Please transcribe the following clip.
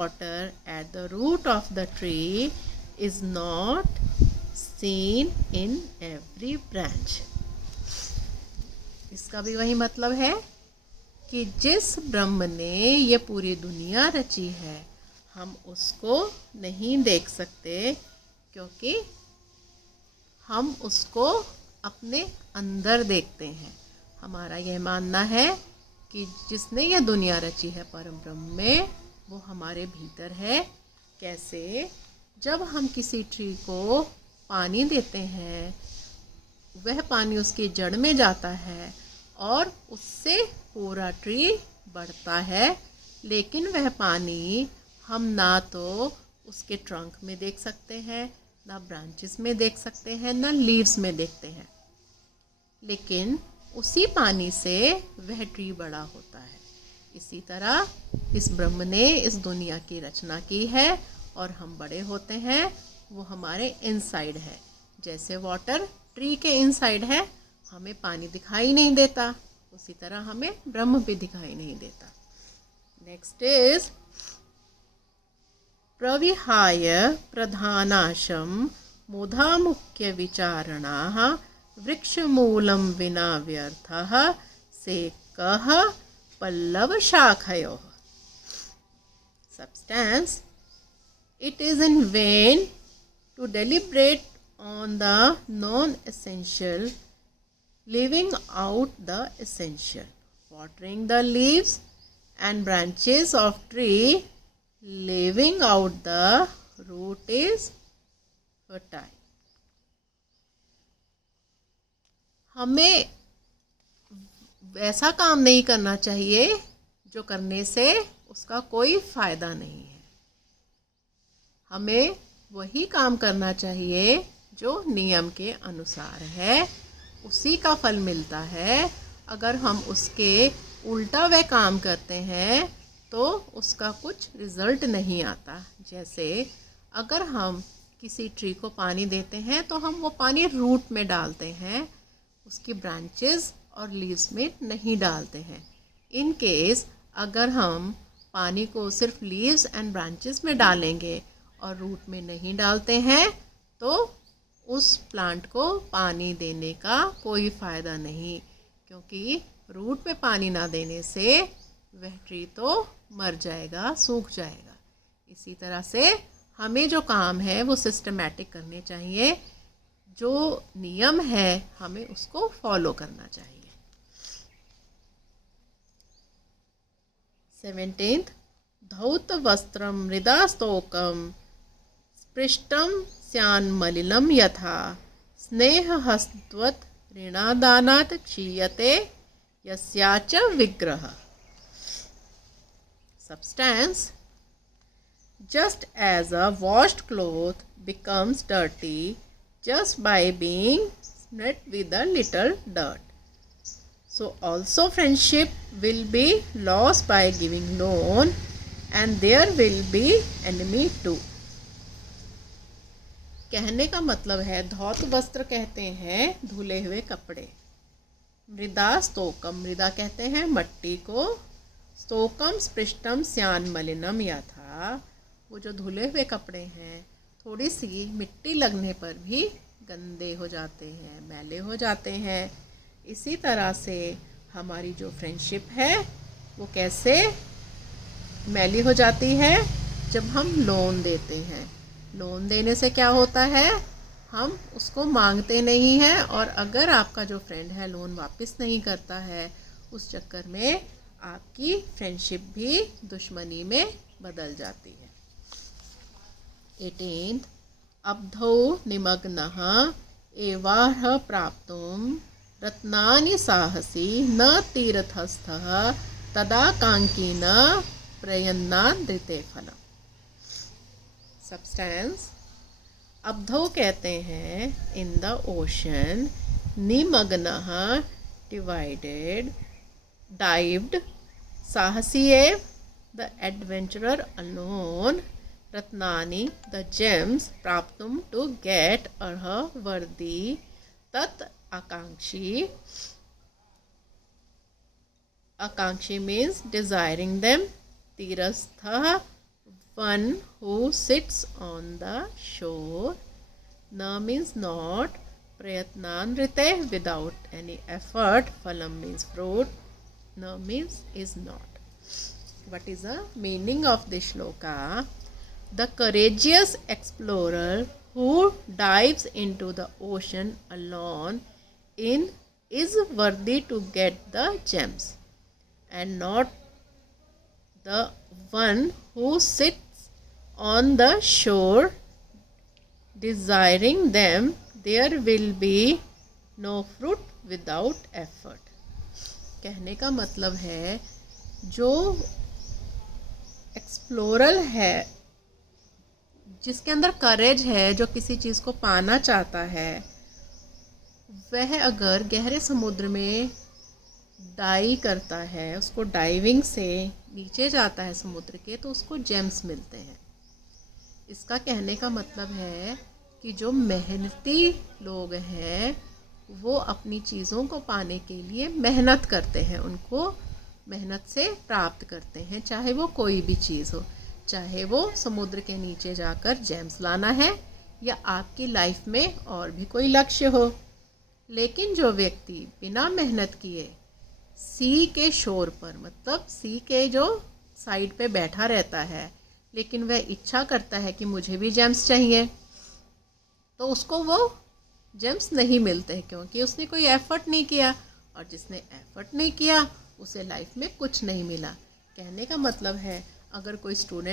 water at the root of the tree is not seen in every branch. इसका भी वही मतलब है कि जिस ब्रह्म ने ये पूरी दुनिया रची है हम उसको नहीं देख सकते, क्योंकि हम उसको अपने अंदर देखते हैं। हमारा यह मानना है कि जिसने यह दुनिया रची है परम ब्रह्म में, वो हमारे भीतर है। कैसे? जब हम किसी ट्री को पानी देते हैं, वह पानी उसकी जड़ में जाता है और उससे पूरा ट्री बढ़ता है, लेकिन वह पानी हम ना तो उसके ट्रंक में देख सकते हैं, ना ब्रांचेस में देख सकते हैं, ना लीव्स में देखते हैं, लेकिन उसी पानी से वह ट्री बड़ा होता है। इसी तरह इस ब्रह्म ने इस दुनिया की रचना की है और हम बड़े होते हैं, वो हमारे इनसाइड है। जैसे वाटर ट्री के इनसाइड है, हमें पानी दिखाई नहीं देता, उसी तरह हमें ब्रह्म भी दिखाई नहीं देता। नेक्स्ट इज प्रविहाय प्रधानाशम मुधा मुख्य विचारणाः वृक्षमूलं विना व्यर्थः सेकः Pallav शाखयोः। Substance: it is in vain to deliberate on the non-essential, leaving out the essential. Watering the leaves and branches of tree, leaving out the root is fertile. हमें वैसा काम नहीं करना चाहिए जो करने से उसका कोई फ़ायदा नहीं है। हमें वही काम करना चाहिए जो नियम के अनुसार है, उसी का फल मिलता है। अगर हम उसके उल्टा वह काम करते हैं तो उसका कुछ रिज़ल्ट नहीं आता। जैसे अगर हम किसी ट्री को पानी देते हैं तो हम वो पानी रूट में डालते हैं, उसकी ब्रांचेस और लीव्स में नहीं डालते हैं। इन केस अगर हम पानी को सिर्फ लीव्स एंड ब्रांचेस में डालेंगे और रूट में नहीं डालते हैं तो उस प्लांट को पानी देने का कोई फ़ायदा नहीं, क्योंकि रूट में पानी ना देने से वह ट्री तो मर जाएगा, सूख जाएगा। इसी तरह से हमें जो काम है वो सिस्टमैटिक करने चाहिए, जो नियम है हमें उसको फॉलो करना चाहिए। 17th धौत वस्त्रम मृदास्तोकम स्पृष्टम स्यान्मलिनं यथा स्नेहहस्तवत् ऋणादानात् क्षीयते यस्याच विग्रह। Substance: just as a washed cloth becomes dirty just by being smeared with a little dirt, so also friendship will be lost by giving loan, and there will be enemy too. कहने का मतलब है धौत वस्त्र कहते हैं धुले हुए कपड़े, मृदा स्तोकम, मृदा कहते हैं मट्टी को, स्तोकम स्पृष्टम स्यान मलिनम यथा, वो जो धुले हुए कपड़े हैं थोड़ी सी मिट्टी लगने पर भी गंदे हो जाते हैं, मैले हो जाते हैं। इसी तरह से हमारी जो फ्रेंडशिप है वो कैसे मैली हो जाती है? जब हम लोन देते हैं। लोन देने से क्या होता है? हम उसको मांगते नहीं हैं, और अगर आपका जो फ्रेंड है लोन वापस नहीं करता है, उस चक्कर में आपकी फ्रेंडशिप भी दुश्मनी में बदल जाती है। 18th अब्धौ निमग्नः एवार्ह प्राप्तुं रत्नानि साहसी न तीर्थस्थः तदाकांक्षी न प्रयन्नादृते फलम्। Substance: अब्धौ कहते हैं इन द ओशन, निमग्नः डिवाइडेड, dived, साहसी the adventurer alone, ratnani the gems, praptum to get, arha worthy, tat akankshi, akankshi means desiring them, tirastha one who sits on the shore. Na means not. Prayatnanrite without any effort. Phalam means fruit. Na means is not. What is the meaning of this shloka? The courageous explorer who dives into the ocean alone is worthy to get the gems, and not the one who sits on the shore desiring them. There will be no fruit without effort. कहने का मतलब है जो explorer है, जिसके अंदर करेज है, जो किसी चीज़ को पाना चाहता है, वह अगर गहरे समुद्र में डाई करता है, उसको डाइविंग से नीचे जाता है समुद्र के, तो उसको जेम्स मिलते हैं। इसका कहने का मतलब है कि जो मेहनती लोग हैं वो अपनी चीज़ों को पाने के लिए मेहनत करते हैं, उनको मेहनत से प्राप्त करते हैं, चाहे वो कोई भी चीज़ हो, चाहे वो समुद्र के नीचे जाकर जेम्स लाना है या आपकी लाइफ में और भी कोई लक्ष्य हो। लेकिन जो व्यक्ति बिना मेहनत किए सी के शोर पर, मतलब सी के जो साइड पे बैठा रहता है, लेकिन वह इच्छा करता है कि मुझे भी जेम्स चाहिए, तो उसको वो जेम्स नहीं मिलते, क्योंकि उसने कोई एफर्ट नहीं किया, और जिसने एफर्ट नहीं किया उसे लाइफ में कुछ नहीं मिला। कहने का मतलब है अगर कोई स्टूडेंट